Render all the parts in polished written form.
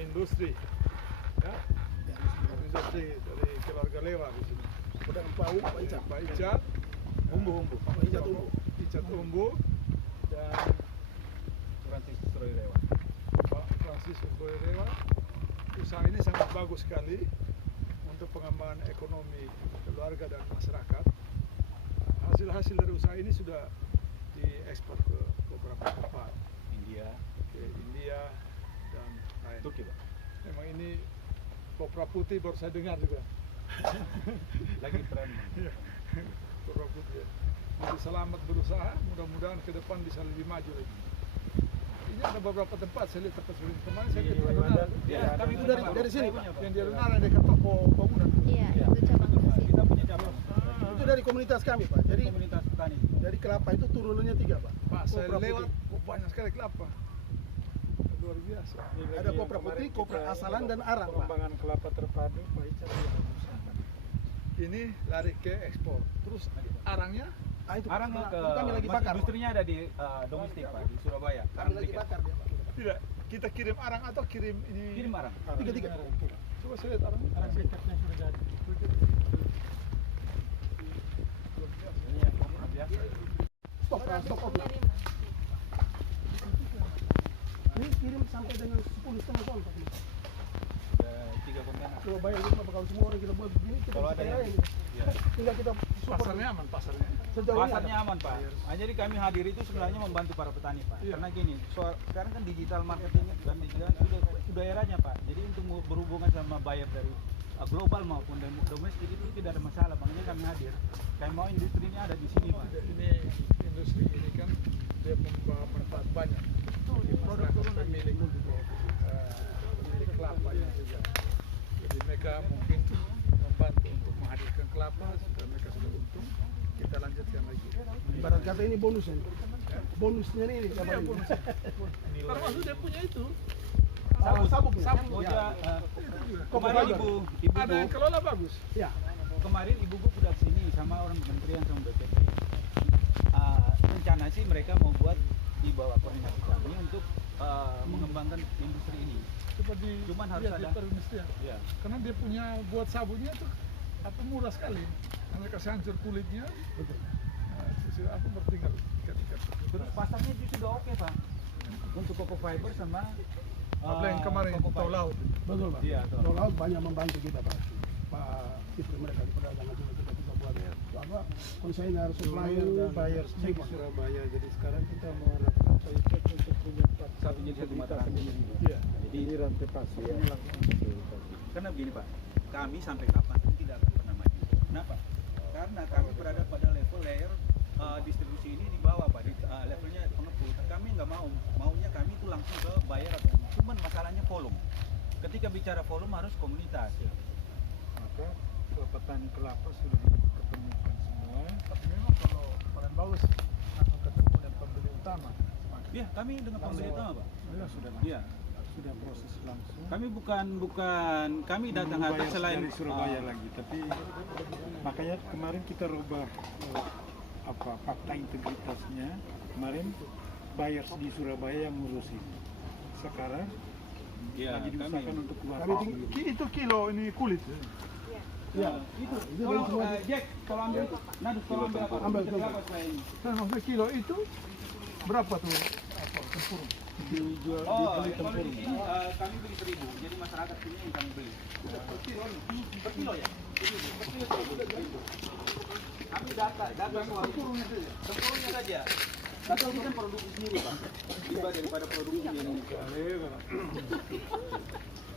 industri, ya, industri dari keluarga Lewa di sini. Pedang Pau, Pak Icat. Pak Icat, Umbu, Pak Icat Umbu. Icat Umbu, dan Francis Troilewa. Pak Francis Troilewa. Usaha ini sangat bagus sekali untuk pengembangan ekonomi keluarga dan masyarakat. Hasil-hasil dari usaha ini sudah diekspor ke beberapa tempat, India, ke India dan lain. Turki, Pak. Memang ini kopra putih baru saya dengar juga. Lagi tren. Iya, kopra putih. Jadi selamat berusaha, mudah-mudahan ke depan bisa lebih maju lagi. Ini ada beberapa tempat, saya lihat tempat seperti kemarin saya lihat di Alunara. Ya, kami Itu dari sini, Pak. Yang di Alunara dekat toko bangunan. Iya, itu cabang Pak. Gresik. Kita punya cabang. Itu dari komunitas kami, Pak. Jadi Komunitas petani. dari kelapa itu turunannya 3, Pak. Pak, saya Kopra lewat, putih. oh, banyak sekali kelapa. Luar biasa. Ada kopra putih, kopra asalan, dan arang, Pak. Pengembangan kelapa terpadu, Pak Icat yang usaha. Ini lari ke ekspor. Terus arangnya Ah, itu Arang ke kami lagi bakar, Pak. industrinya ada di domestik, Pak, di Surabaya. Kami Arang lagi briket. bakar dia, Pak. tidak. Kita kirim arang atau kirim ini? Kirim arang. Tiga. Coba saya lihat arang. Arang briketnya sudah jadi. Ini yang kopra biasa. Stok, stok oke. Ini kirim sampai dengan 10,5 ton, Pak. Ada 3 kontainer. Surabaya itu bakal semua orang kita buat begini, kita Kalau bisa ada kaya yang- ini. Ya. Tinggal kita support. Pasarnya aman, pasarnya. Sejauh ini Pasarnya ada. aman, Pak. Nah, jadi kami hadir itu sebenarnya membantu para petani, Pak. Iya. Karena gini, sekarang kan digital marketing dan digital sudah eranya, Pak. Jadi untuk berhubungan sama buyer dari global maupun domestik itu tidak ada masalah. Makanya kami hadir. Kami mau industri ini ada di sini, Pak. Ini industri ini kan dia membawa manfaat banyak bagi masyarakat pemilik kelapanya juga. Jadi mereka mungkin membantu untuk menghadirkan kelapa supaya mereka sudah untung. Kita lanjutkan lagi. Ibarat kata ini bonusnya. Bonusnya ini Iya, kabar ini. bonus. Termasuk dia punya itu. Sabuknya. Oh, Ya. ya, Kopi kemarin fiber. ibu Ada yang kelola bagus. Ya. kemarin ibu udah kesini sama orang kementerian sama BPT. Rencana sih mereka mau buat di bawah koordinasi kami untuk mengembangkan industri ini. Seperti Cuman harus di ada- perindustrian. Ya. Karena dia punya buat sabunnya tuh apa murah sekali. Hanya kasih hancur kulitnya. Betul. Nah, itu sudah apa bertinggal ikat-ikat. Terus pasarnya itu sudah oke, Pak. Untuk Coco Fiber sama Apa yang kemarin Coco tol Fiber. laut. Betul, Pak. Iya, betul. Tol laut banyak membantu kita, Pak. Pak Fitri mereka di perdagangan juga kita bisa buat apa kontainer, supplier dan Bayar di segmen. Surabaya, jadi sekarang kita mengharapkan Pak Icat untuk punya Satu jadi satu mata rantai. Iya. Jadi rantai pasir langsung difasilitasi. Karena begini, Pak, kami sampai kapan pun tidak akan pernah maju. Kenapa? Karena kami berada pada level layer distribusi ini di bawah, Pak, di levelnya pengepul. Kami nggak maunya kami itu langsung ke buyer atau cuman masalahnya volume. Ketika bicara volume harus komunitas. Maka petani kelapa sudah diketemukan semua. Tapi memang kalau paling bagus langsung ketemu dengan pembeli utama. Iya, kami dengan pembeli utama, Pak. Ya, sudah Iya. sudah proses langsung. Kami bukan kami datang Bayar atas selain dari Surabaya lagi, tapi makanya kemarin kita rubah fakta integritasnya. Kemarin bayar di Surabaya yang ngurusin. Sekarang Iya, lagi diusahakan untuk keluar. Itu kilo ini kulit. Ya. itu Itu tolong dari semua. Jack, kalau ambil Nadus, tolong ambil apa? Ambil, Berapa ambil. selain ini? Nah, maksudnya kilo itu berapa tuh? Apa tempurung? Dijual Oh, dibeli kalau di tempurung. sini kami beli 1.000, jadi masyarakat sini yang kami beli. Per kilo ya? Per kilo 1.000. Kami data semua. Tempurungnya saja. Tapi ini kan produksi sendiri, Pak. Tiba daripada produksi di Indonesia.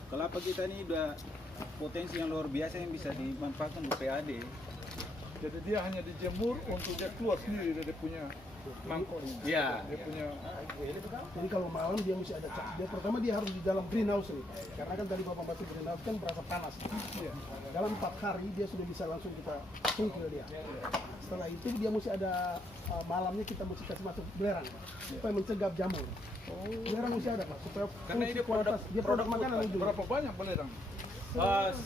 Kelapa kita ini udah potensi yang luar biasa yang bisa dimanfaatkan untuk PAD. Jadi dia hanya dijemur untuk dia keluar sendiri dari dia punya mangkok ini. Iya. Dia punya Jadi kalau malam dia mesti ada dia pertama dia harus di dalam greenhouse nih. Karena kan tadi Bapak masuk greenhouse kan berasa panas. iya. Dalam 4 hari dia sudah bisa langsung kita tungkil dia. Setelah itu dia mesti ada malamnya kita mesti kasih masuk belerang supaya mencegah jamur. Belerang mesti ada, Pak, supaya Karena fungsi ini kualitas dia produk makanan juga. Berapa banyak belerang?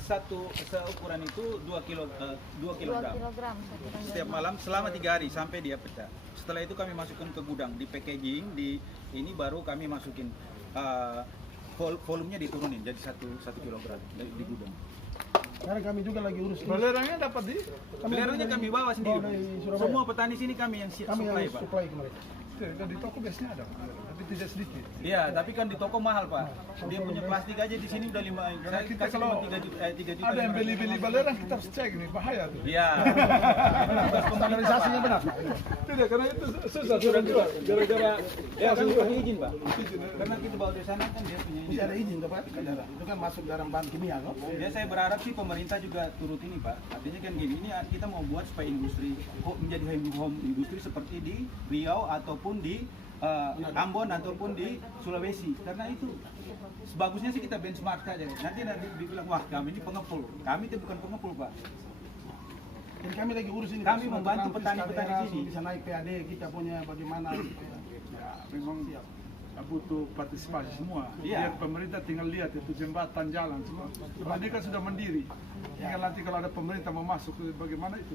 Satu seukuran itu 2 kilogram. 2 kilogram satu kilogram. Setiap malam selama 3 hari sampai dia pecah. Setelah itu kami masukkan ke gudang, di packaging, di ini baru kami masukin volumenya diturunin jadi 1 kilogram di gudang. Sekarang kami juga lagi urus ini. Belerangnya dapat di Belerangnya kami bawa sendiri. dari Surabaya. Semua petani sini kami yang Kami supply, yang Pak. supply ke mereka. kan di toko biasanya ada, tapi tidak sedikit. Iya, tapi kan di toko mahal, Pak. Dia punya plastik aja di sini udah 5. Saya Kita kasih kalau 3 juta, 3 juta. ada yang beli-beli belerang kita harus cek nih, bahaya tuh. Iya. Standarisasinya benar. Tidak, karena itu susah sudah jual. Gara-gara Ya, kami pakai izin, Pak. Karena kita bawa dari sana kan dia punya Mesti izin. ada izin Pak. Itu kan masuk dalam bahan kimia kok. Ya saya berharap sih pemerintah juga turut ini, Pak. Artinya kan gini, ini kita mau buat supaya industri menjadi home industri seperti di Riau ataupun di Ambon ataupun di Sulawesi. Karena itu sebagusnya sih kita benchmark saja. Nanti dibilang wah kami ini pengepul. Kami itu bukan pengepul, Pak. Jadi kami lagi urus ini. Kami Pak, membantu supaya petani-petani daerah sini. bisa naik PAD kita punya bagaimana. ya, memang butuh partisipasi semua. Iya. Biar pemerintah tinggal lihat itu jembatan, jalan semua. Ini kan sudah mandiri. Tinggal nanti kalau ada pemerintah mau masuk, bagaimana itu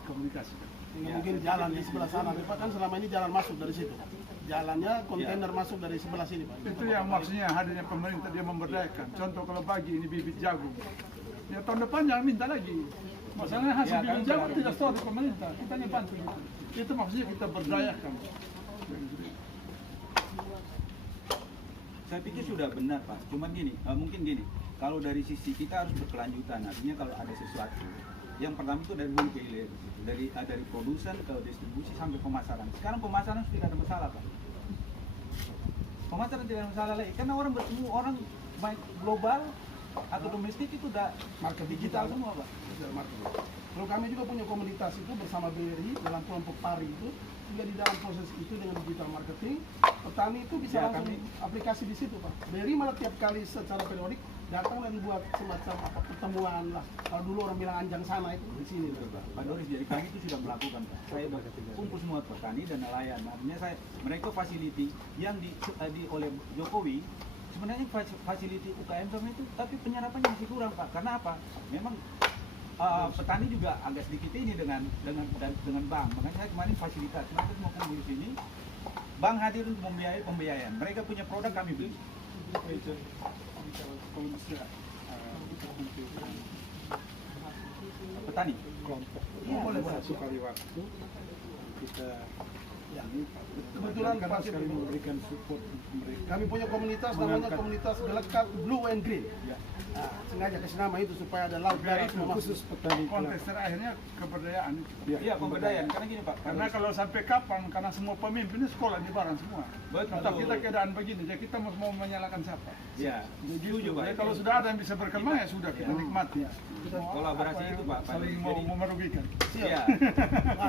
dikomunikasikan. Mungkin jalan di sebelah sana, Pak, kan selama ini jalan masuk dari situ. Jalannya kontainer masuk dari sebelah sini, Pak. Itu yang maksudnya hadirnya pemerintah, dia memberdayakan. Contoh kalau pagi ini bibit jagung, ya tahun depan jangan minta lagi. Masalahnya hasil Ya, bibit kan jagung berarti. tidak sesuai dengan pemerintah, kita yang bantu gitu. Itu maksudnya kita berdayakan. Saya pikir sudah benar, Pak. Cuman gini, mungkin gini. Kalau dari sisi kita harus berkelanjutan. Artinya kalau ada sesuatu, yang pertama itu dari hulu ke hilir, dari produsen ke distribusi sampai pemasaran. Sekarang pemasaran tidak ada masalah, Pak. Pemasaran tidak ada masalah lagi, karena orang bertemu orang baik global atau domestik itu udah Market digital semua, Pak. Kalau kami juga punya komunitas itu bersama BRI dalam kelompok pari itu juga di dalam proses itu dengan digital marketing petani itu bisa Ya, langsung kami- aplikasi di situ Pak. BRI malah tiap kali secara periodik datang dan buat semacam pertemuan lah. Kalau dulu orang bilang anjang sana itu di sini Pak. Pak Doris, jadi kami itu sudah melakukan, Pak. Saya kumpul semua petani dan nelayan. Artinya mereka facility yang oleh Jokowi sebenarnya facility UKM sama itu, tapi penyerapannya masih kurang, Pak. Karena apa? Memang petani juga agak sedikit ini dengan bank. Makanya saya kemarin fasilitas mereka semua kumpul di sini. Bank hadir untuk membiayai pembiayaan. Mereka punya produk kami beli. Petani. Kelompok Iya, boleh, satu kali waktu kita Kebetulan karena Pak, sekali memberikan support untuk mereka. kami punya komunitas namanya Mengangkat. komunitas Gelekat Blue and Green. Ya. Nah, sengaja kasih nama itu supaya ada laut Ya, dari itu itu Khusus petani Konteks terakhirnya keberdayaan itu. Iya, pemberdayaan. Karena gini, Pak. Karena kalau sampai kapan, karena semua pemimpin ini sekolah di barang semua. Betul. Tetap kita keadaan begini, jadi kita mau menyalahkan siapa? Ya, setuju, Pak. Jadi kalau sudah ada yang bisa berkembang ya sudah kita nikmati. Kolaborasi Apa itu, yang Pak. saling mau merugikan. Iya.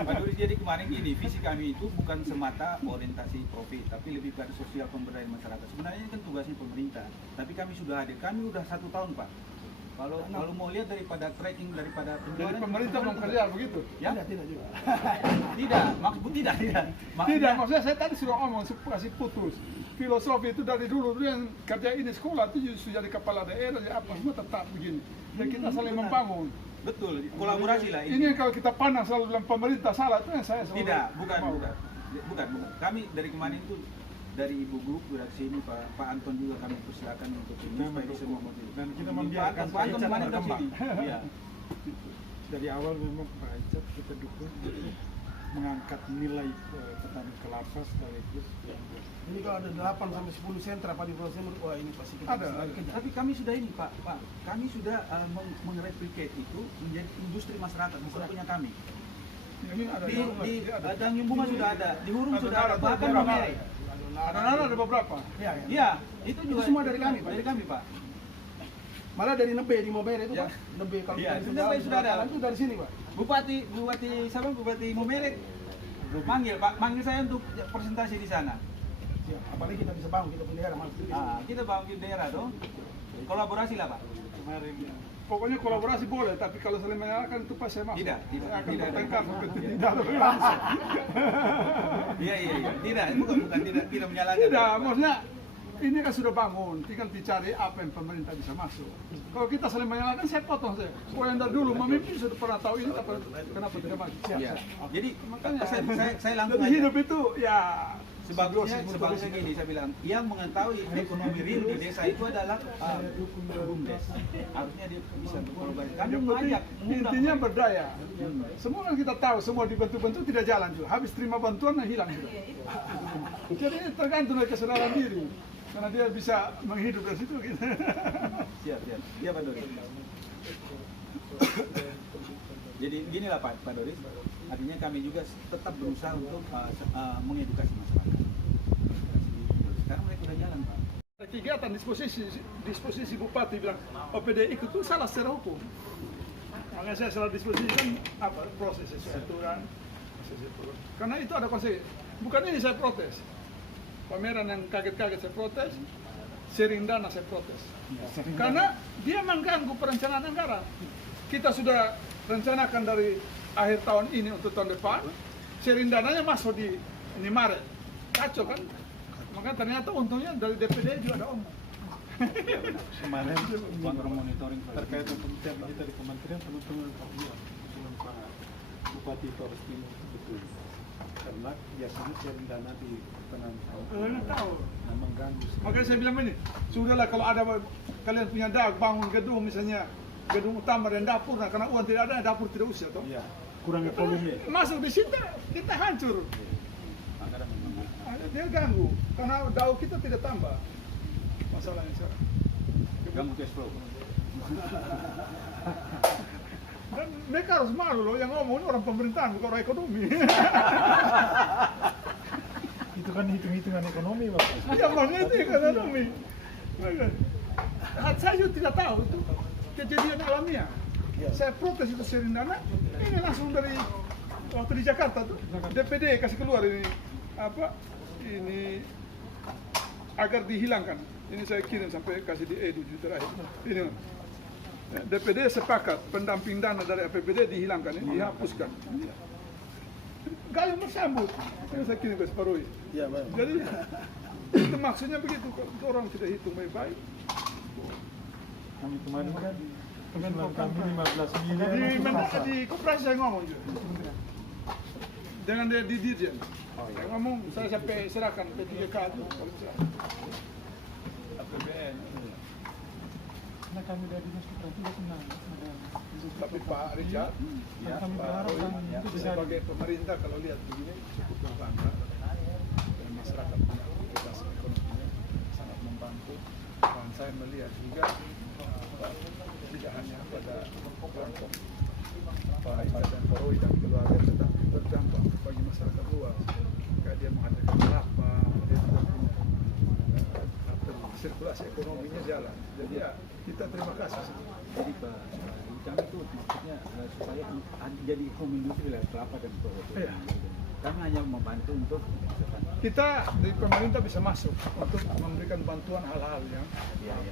Pak Doris, jadi kemarin gini, visi kami itu bukan semata orientasi profit, tapi lebih pada sosial pemberdayaan masyarakat. Sebenarnya ini kan tugasnya pemerintah, tapi kami sudah hadir. Kami udah 1 tahun, Pak. Kalau mau lihat daripada tracking daripada Jadi penjualan, pemerintah mau kerja begitu? ya tidak juga. tidak, maksud tidak. Tidak, maksudnya saya tadi sudah ngomong, kasih putus. Filosofi itu dari dulu yang kerja ini sekolah itu justru jadi kepala daerah, jadi apa semua tetap begini. Dan kita saling membangun. Betul, kolaborasi lah Ini yang kalau kita pandang selalu bilang pemerintah salah, itu yang saya selalu Tidak, bukan. mau. Bukan. Kami dari kemarin itu dari Ibu Guru sudah sini, Pak Anton juga kami persilakan untuk ini supaya bisa semua mobil. Dan kita Pak membiarkan Anton kemarin ke berkembang. sini. Iya. Dari awal memang Pak Aicat kita dukung untuk mengangkat nilai petani kelapa sekaligus Ini kalau ada 8 sampai 10 sentra Pak di Pulau Simur, wah ini pasti kita Ada, bisa ada. kejar. Tapi kami sudah ini, Pak. Kami sudah mengreplicate itu menjadi industri masyarakat, bukan punya kami. Ini ada Di ada. Tanjung Bunga sudah ada, di Hurung Ada, sudah ada, ada, bahkan ada. Momere. Ada beberapa. Iya, iya. Iya, itu juga semua dari kami, Pak. Dari kami, Pak. Malah dari Nebe di Mobere itu Ya. Pak. Nebe kalau Iya, kita itu Nebe sudah ada. Itu dari sini Pak. Bupati Momere manggil saya untuk presentasi di sana. Siap. Apalagi kita bisa bangun, kita punya daerah masuk. Kita bangun daerah dong. Kolaborasi lah, Pak. kemarin Pokoknya kolaborasi boleh, tapi kalau saling menyalahkan itu pas saya masuk. Tidak. Saya akan Tidak. bertengkar sampai Tidak. tidak ada langsung. Iya. Tidak, bukan tidak menyalahkan. Tidak, maksudnya ini kan sudah bangun, tinggal dicari apa yang pemerintah bisa masuk. Kalau kita saling menyalahkan, saya potong saya. Oh yang dari dulu memimpin sudah pernah tahu ini, kenapa tidak masuk? Iya. Jadi Makanya saya langsung jadi aja. hidup itu ya sebagusnya gini saya bilang, yang mengetahui ekonomi real di desa itu adalah BUMDes. Harusnya dia bisa berkolaborasi. Kami Yang penting mengajak, intinya berdaya. Semua yang kita tahu, semua dibantu-bantu tidak jalan juga. Habis terima bantuan nah hilang juga. Jadi tergantung dari kesadaran diri. Karena dia bisa menghidup dari situ gitu. Siap. Iya Pak Doris. Jadi ginilah Pak Doris. Artinya kami juga tetap berusaha untuk mengedukasi masyarakat. Sekarang mereka udah jalan Pak. Kegiatan disposisi bupati bilang OPD ikut itu salah secara hukum. Makanya saya salah disposisi kan apa proses sesuai aturan. Karena itu ada konsekuensi. Bukan ini saya protes. Pameran yang kaget-kaget saya protes, sharing dana saya protes. Karena dia mengganggu perencanaan anggaran. Kita sudah rencanakan dari akhir tahun ini untuk tahun depan, sharing dananya masuk di ini Maret. Kacau kan? Maka ternyata untungnya dari DPD juga ada omong. Kemarin kontrol monitoring terkait dengan kita di kementerian teman-teman usulan Pak Bupati Torres Timur betul. Karena biasanya sharing dana di pertengahan tahun. Tahu. Nah, mengganggu. Makanya saya bilang ini, sudahlah kalau ada kalian punya bangun gedung misalnya gedung utama dan dapur, nah karena uang tidak ada, dapur tidak usah toh. Iya, kurangnya volume. Masuk di situ kita hancur. Dia ganggu karena dau kita tidak tambah. Masalahnya sekarang. Ganggu cash flow. Dan mereka harus malu loh, yang ngomong ini orang pemerintahan bukan orang ekonomi. Itu kan hitung-hitungan ekonomi, Pak. Ya makanya itu ekonomi. Saya juga tidak tahu itu kejadian alamiah. Saya protes itu sharing dana, ini langsung dari waktu di Jakarta tuh DPD kasih keluar ini apa ini agar dihilangkan. Ini saya kirim sampai kasih di Edu terakhir. Ini DPD sepakat pendamping dana dari APBD dihilangkan, ini dihapuskan. Gayung bersambut. Ini saya kirim ke Separoi. Iya, Bang. Jadi itu maksudnya begitu, kalau orang tidak hitung baik-baik. Kami kemarin kan usulan kami 15 miliar. Di koperasi saya ngomong juga. Dengan dia di dirjen. Saya ngomong, saya sampai serahkan P3K itu. APBN. Karena kami dari dinas koperasi juga senang. Tapi Pak Richard, Kami Pak berharap Roy, itu bisa sebagai pemerintah kalau lihat begini cukup berbangga dan masyarakat punya aktivitas ekonominya sangat membantu. Dan saya melihat juga tidak hanya pada kelompok Pak Richard dan Pak Roy dan keluarga, tetapi berdampak bagi masyarakat luas. Kayak dia menghadirkan rapat, dia juga punya sirkulasi ekonominya jalan. Jadi ya kita terima kasih. Jadi Pak, kami itu maksudnya supaya jadi home industry lah kelapa dan perut. Iya. Kami hanya membantu untuk Kita di pemerintah bisa masuk untuk memberikan bantuan hal-hal yang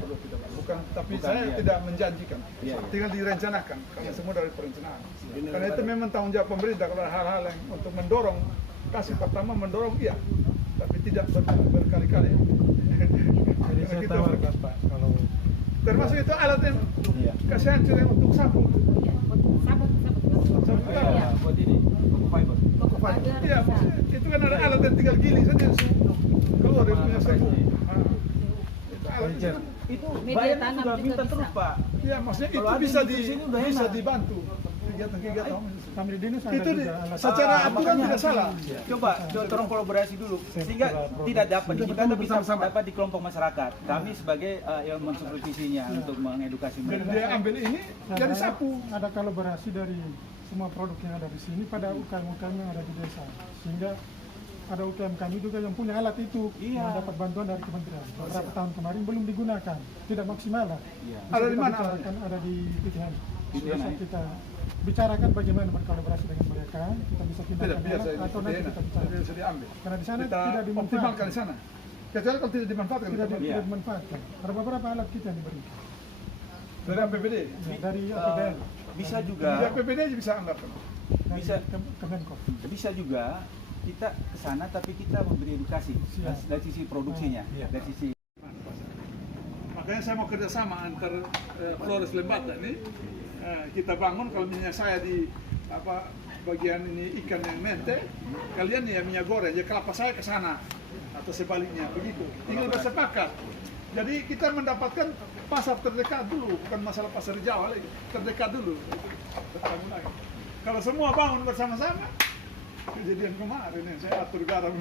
perlu kita lakukan. Tapi Bukan, saya iya. tidak menjanjikan, Iya, iya. tinggal direncanakan. Karena semua dari perencanaan. Karena itu memang tanggung jawab pemerintah kalau ada hal-hal yang untuk mendorong. Kasih pertama mendorong iya, tapi tidak berkali-kali. Jadi saya Kita tawarkan Pak, kalau termasuk itu alat yang kasih hancur yang untuk sapu. Sapu ya, buat ini, buku fiber. Iya, maksudnya itu kan ada alat yang tinggal giling saja keluar dia punya sapu. Itu alat itu. Itu Media bayar tanam sudah juga minta bisa. terus Pak. Iya, maksudnya Kalau itu ada bisa di sini udah bisa enak. dibantu kegiatan-kegiatan. kami di dinas ada Itu juga alat. secara aturan tidak salah. Coba tolong kolaborasi dulu sehingga tidak dapat kita bisa dapat di kelompok masyarakat. Kami sebagai yang mensupervisinya untuk mengedukasi Dan mereka. dia ambil ini jadi sapu. Ada kolaborasi dari semua produk yang ada di sini pada UKM-UKM yang ada di desa, sehingga ada UKM kami juga yang punya alat itu yang dapat bantuan dari kementerian. Beberapa tahun kemarin belum digunakan, tidak maksimal lah. Iya. Bisa Ada di kita mana bicarakan, ada di PTN. PTN, Bisa ya? kita bicarakan bagaimana berkolaborasi dengan mereka. Kita bisa Tidak pindahkan biasa alat ini atau nanti enak. kita bicara. Tidak bisa diambil. Karena di sana Kita tidak optimalkan dimanfaatkan. di sana. Kecuali kalau tidak dimanfaatkan. Tidak, kita Iya. tidak dimanfaatkan. Ada beberapa alat kita yang diberikan. dari APBD. Ya, dari APBN, Bisa Di juga APBD aja bisa anggarkan. dari bisa. Kemenko. bisa juga kita ke sana tapi kita memberi edukasi Siap. dari sisi produksinya, Iya. dari sisi Makanya saya mau kerjasama antar Flores Lembata ini. Kita bangun kalau misalnya saya di bagian ini ikan yang mente, kalian ya minyak goreng, jadi kelapa saya ke sana. atau sebaliknya begitu. Tinggal bersepakat. Jadi kita mendapatkan pasar terdekat dulu, bukan masalah pasar Jawa lagi, terdekat dulu. Kita mulai. Kalau semua bangun bersama-sama, kejadian kemarin yang saya atur garam.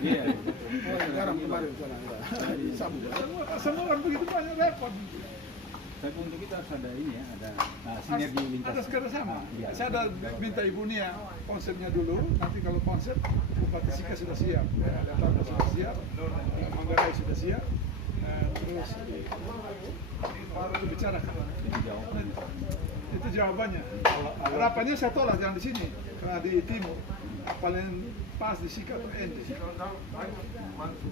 Iya. Garam kemarin sana. Semua kan begitu banyak repot. Tapi untuk kita harus ada ini ya, ada sinergi lintas. Ada kerjasama. Iya. Saya ada minta Ibu Nia konsepnya dulu. Nanti kalau konsep Bupati Sika sudah siap, Datang sudah siap, Manggarai sudah siap. Terus baru dibicarakan. Itu jawabannya. Harapannya saya tolak jangan di sini, karena di timur paling pas di Sika atau Endi.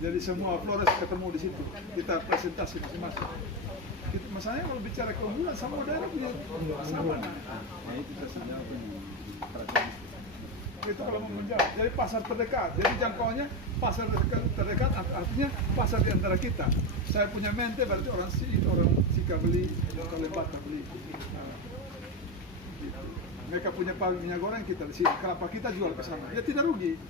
Jadi semua Flores ketemu di situ. Kita presentasi masing-masing. Masalahnya kalau bicara keunggulan sama daerah punya sama. Ya itu tersalah Itu kalau mau menjawab. Jadi pasar terdekat. Jadi jangkauannya pasar terdekat artinya pasar di antara kita. Saya punya mente berarti orang Sika beli, orang Lembata beli. Nah, gitu. Mereka punya pabrik minyak goreng kita di sini. Kenapa kita jual ke sana? Ya tidak rugi.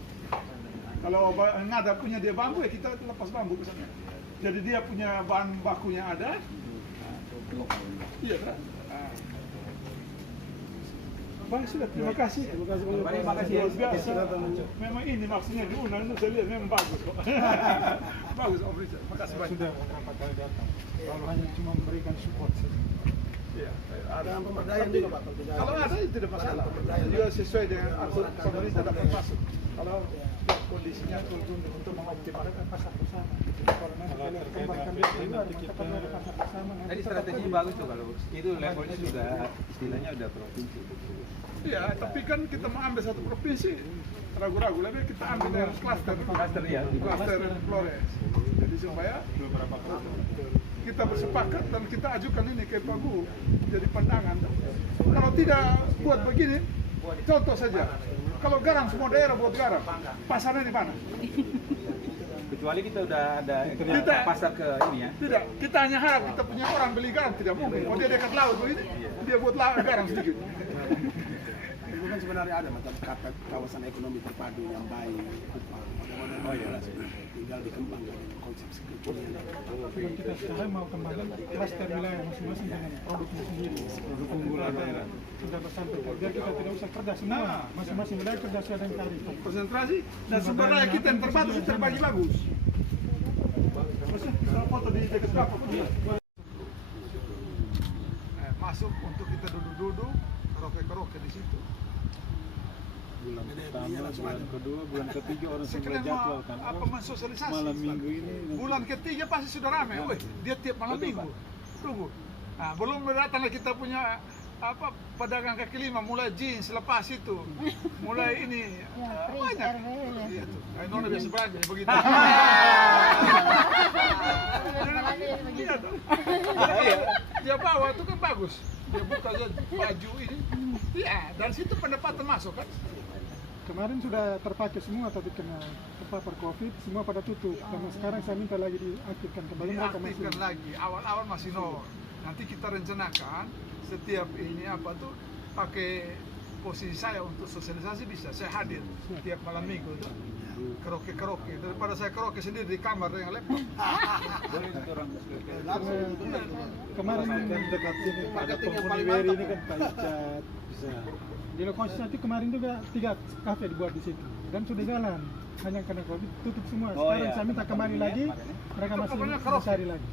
Kalau ngada punya dia bambu ya kita lepas bambu ke sana. Jadi dia punya bahan bakunya ada. Iya kan? Bang sudah terima kasih. Terima kasih. Luar biasa. Memang ini maksudnya diundang itu saya lihat memang bagus kok. Bagus Om Richard. Makasih banyak. Sudah beberapa kali datang. Kalau hanya cuma memberikan support saja. Iya. Ada pemberdayaan juga Pak. Kalau ada itu tidak masalah. Juga sesuai dengan aturan pemerintah dapat masuk. Kalau kondisinya untuk mengoptimalkan pasar bersama. Kalau nanti Kalau kalian terkait kembangkan dengan di luar, nanti maka kita- ada pasar bersama. Tadi strateginya bagus tuh kalau itu levelnya sudah istilahnya udah provinsi. Iya, tapi kan kita mau ambil satu provinsi ragu-ragu, lebih kita ambil dari klaster, Klaster ya. klaster Flores. Jadi supaya Beberapa kali. kita bersepakat dan kita ajukan ini ke Pak Guru jadi pandangan. Kalau tidak buat begini, contoh saja, kalau garam semua daerah buat garam, pasarnya di mana? Kecuali kita udah ada Kita- pasar ke ini ya. Tidak, kita hanya harap kita punya orang beli garam, tidak mungkin. Kalau dia dekat laut begini, dia buat garam sedikit. Itu kan sebenarnya ada macam kata kawasan ekonomi terpadu yang baik, Kupang, bagaimana tinggal dikembangkan konsep sekecilnya. Dan kita sekarang mau kembangkan klaster wilayah masing-masing dengan produknya sendiri. Produk unggulan daerah. Sudah bersampai kerja kita tidak usah kerja semua. Nah. Masing-masing wilayah kerja sesuai dengan tarif. Konsentrasi dan sumber daya kita yang terbatas terbagi bagus. Kalau foto di dekat kapal, masuk untuk kita duduk-duduk, karaoke di situ. Bulan pertama, bulan kedua, bulan ketiga orang sudah Sekalian jadwalkan. apa mensosialisasi. Malam minggu ini. Bulan ketiga pasti sudah ramai. Wih, dia tiap malam Betul, minggu. Tunggu. Nah, belum datang lagi kita punya pedagang kaki lima, mulai jeans lepas itu, mulai ini Ya, Pris, banyak. RW ya. Iya tuh. Nona biasa belanja begitu. Belanja ya begitu. Iya tuh. Dia bawa itu kan bagus. Dia buka aja baju ini. Iya, dan situ pendapatan masuk kan. Kemarin sudah terpakai semua tapi kena terpapar COVID, semua pada tutup. Karena sekarang saya minta lagi diaktifkan kembali mereka masih. Diaktifkan lagi. Awal-awal masih nol. Nanti kita rencanakan setiap ini apa tuh pakai posisi saya untuk sosialisasi bisa. Saya hadir tiap malam minggu tuh. Karaoke daripada saya karaoke sendiri di kamar dengan laptop. Boleh nanti orang Kemarin kan dekat sini ada penghuni Weri ini kan Pak Icat bisa. Di lokasi nanti kemarin juga 3 kafe dibuat di situ dan sudah jalan. Hanya karena COVID tutup semua. Oh, Sekarang iya. saya minta kembali lagi, mereka masih Pokoknya karaoke. mencari lagi.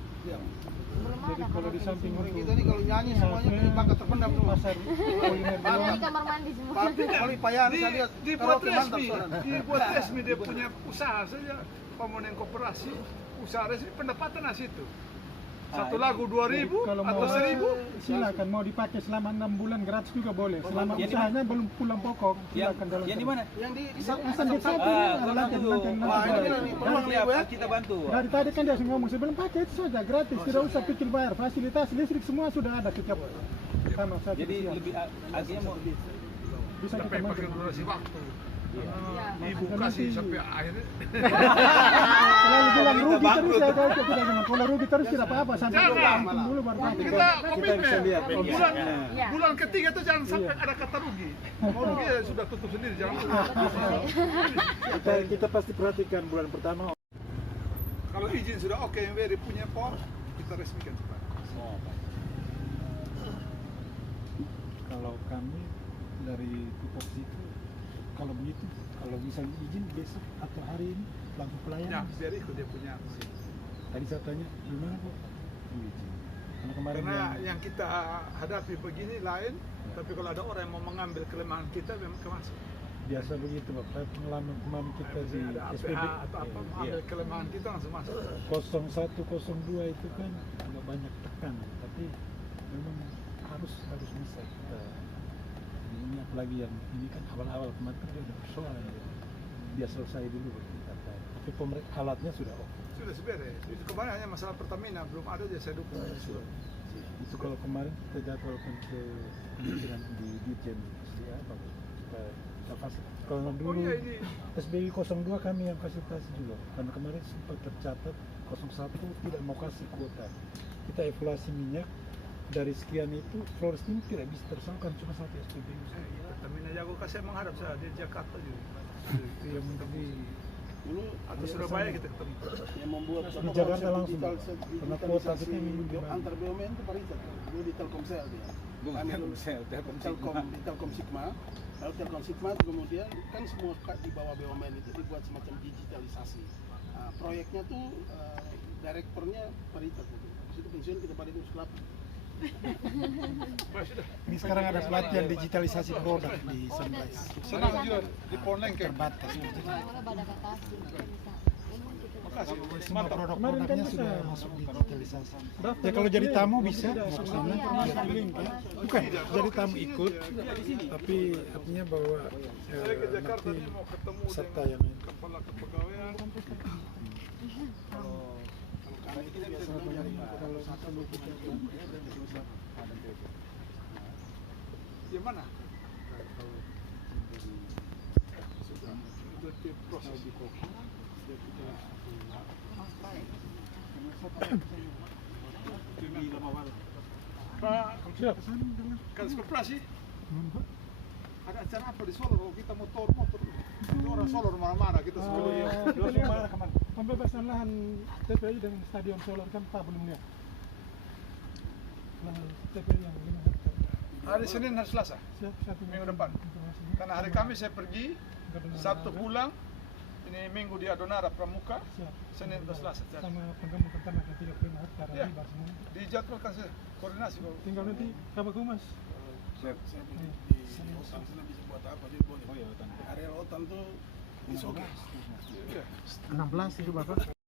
Belum Jadi ada kalau di samping Kita untuk ini kalau nyanyi semuanya punya bakat terpendam tuh. pasar kuliner Ada doang. di kamar mandi semua. Tapi kalau Payan saya lihat Dibuat karaoke mantap resmi, soalnya. dibuat resmi dia punya usaha saja, komponen koperasi, usaha resmi pendapatan dari situ. Satu lagu 2.000 Kalau atau mau 1.000. silakan mau dipakai selama 6 bulan gratis juga boleh. Selama Yang di usahanya belum pulang pokok, silakan dalam. yang di mana? Yang di Yang sana. sambil satu Ah, ada gua latihan bantu. latihan Wah, ini latihan. nih, peluang nih, Bu, ya. Kita bantu. Dari tadi kan dia ngomong sebelum pakai itu saja gratis, tidak usah pikir bayar. Fasilitas listrik semua sudah ada setiap sama saja. Jadi siap. lebih artinya mau bisa Tapi kita pakai masuk. durasi waktu. Iya. Ibu kasih sampai akhirnya. Selalu bilang Kita rugi terus bangkrut. ya kalau kita bilang kalau rugi terus tidak apa-apa sampai Jangan. untung dulu baru pakai. Kita komitmen. bisa lihat. Bulan, Iya. bulan ketiga itu jangan sampai ada kata rugi. Kalau rugi ya sudah tutup sendiri, jangan. Kita pasti perhatikan bulan pertama Kalau izin sudah oke, MWR punya pos, kita resmikan cepat. Kalau kami dari tupoksi itu, kalau begitu, kalau misalnya izin besok atau hari ini langsung Ya, pelayanan. biar ikut dia punya. Tadi saya tanya, gimana kok? Izin. Karena kemarin Karena yang kita hadapi begini lain, tapi kalau ada orang yang mau mengambil kelemahan kita, memang kemasuk. biasa begitu Bapak, pengalaman kemarin kita di Ada SPB APH atau apa, mengambil kelemahan kita langsung masuk. 0102 itu kan agak banyak tekan, tapi memang harus bisa kita ini, apalagi yang ini kan awal-awal kemarin kan ada persoalan gitu. Dia selesai dulu baru kita tahu. Tapi pemerintah alatnya sudah oke. Sudah sebenarnya. Itu kemarin hanya masalah Pertamina, belum ada aja saya dukung. Itu kalau kemarin kita jadwalkan ke kementerian di Ditjen SDA supaya kita kasih. Kalau dulu iya, ini. SBY 02 kami yang kasih juga, karena kemarin sempat tercatat 01 tidak mau kasih kuota. Kita evaluasi minyak dari sekian itu Flores Timur tidak bisa tersalurkan, cuma satu SPBU saja. Pertamina Jago saya menghadap saya di Jakarta juga. Itu yang menjadi Dulu Atau Surabaya kita ketemu. yang membuat di Jakarta langsung, karena kuota kita ini antar BUMN itu Parita dulu di Telkomsel dia. Bukan Telkomsel, Di Telkom Sigma. Lalu Telkom Sigma itu kemudian kan semua di bawah BUMN itu dibuat semacam digitalisasi. Nah, proyeknya tuh direkturnya Parita tuh. Habis itu pensiun kita balik terus kelapa. ini sekarang ada pelatihan digitalisasi produk di Sunrise. Senang juga di Ponleng Terbatas. Kalau pada batasi, bisa. Memang kita Makasih. Semua Mantap. produk-produknya sudah masuk digitalisasi. Ya kalau jadi tamu bisa mau ke sana, lihat link ya. Bukan jadi tamu ikut, tapi artinya bahwa Saya ke Jakarta nanti nih mau ketemu peserta dengan yang ini. kepala kepegawaian. Karena itu biasanya nyari kalau satu kita Yang mana? Sudah. Itu tim proses. Pak, Siap. Kadis Koperasi, ada acara apa di Solo? Oh, kita motor. Itu orang Solo mana-mana kita sebelumnya. Pembebasan lahan TPI dengan Stadion Solo kan Pak belum lihat. Lahan TPI yang 5 hektar. Hari Senin, hari Selasa, Siap, satu minggu depan. Karena hari Kamis saya pergi, Sabtu pulang, ini Minggu di Adonara Pramuka, Siap. Senin dan Selasa. Sama penggabung tanah yang 35 hektar Ya. di semua. Dijadwalkan saya koordinasi Pak. Tinggal nanti Kabak Humas. saya di Otan sana bisa buat apa dia boleh. Area Otan tuh is oke. Iya. 16 itu Bapak.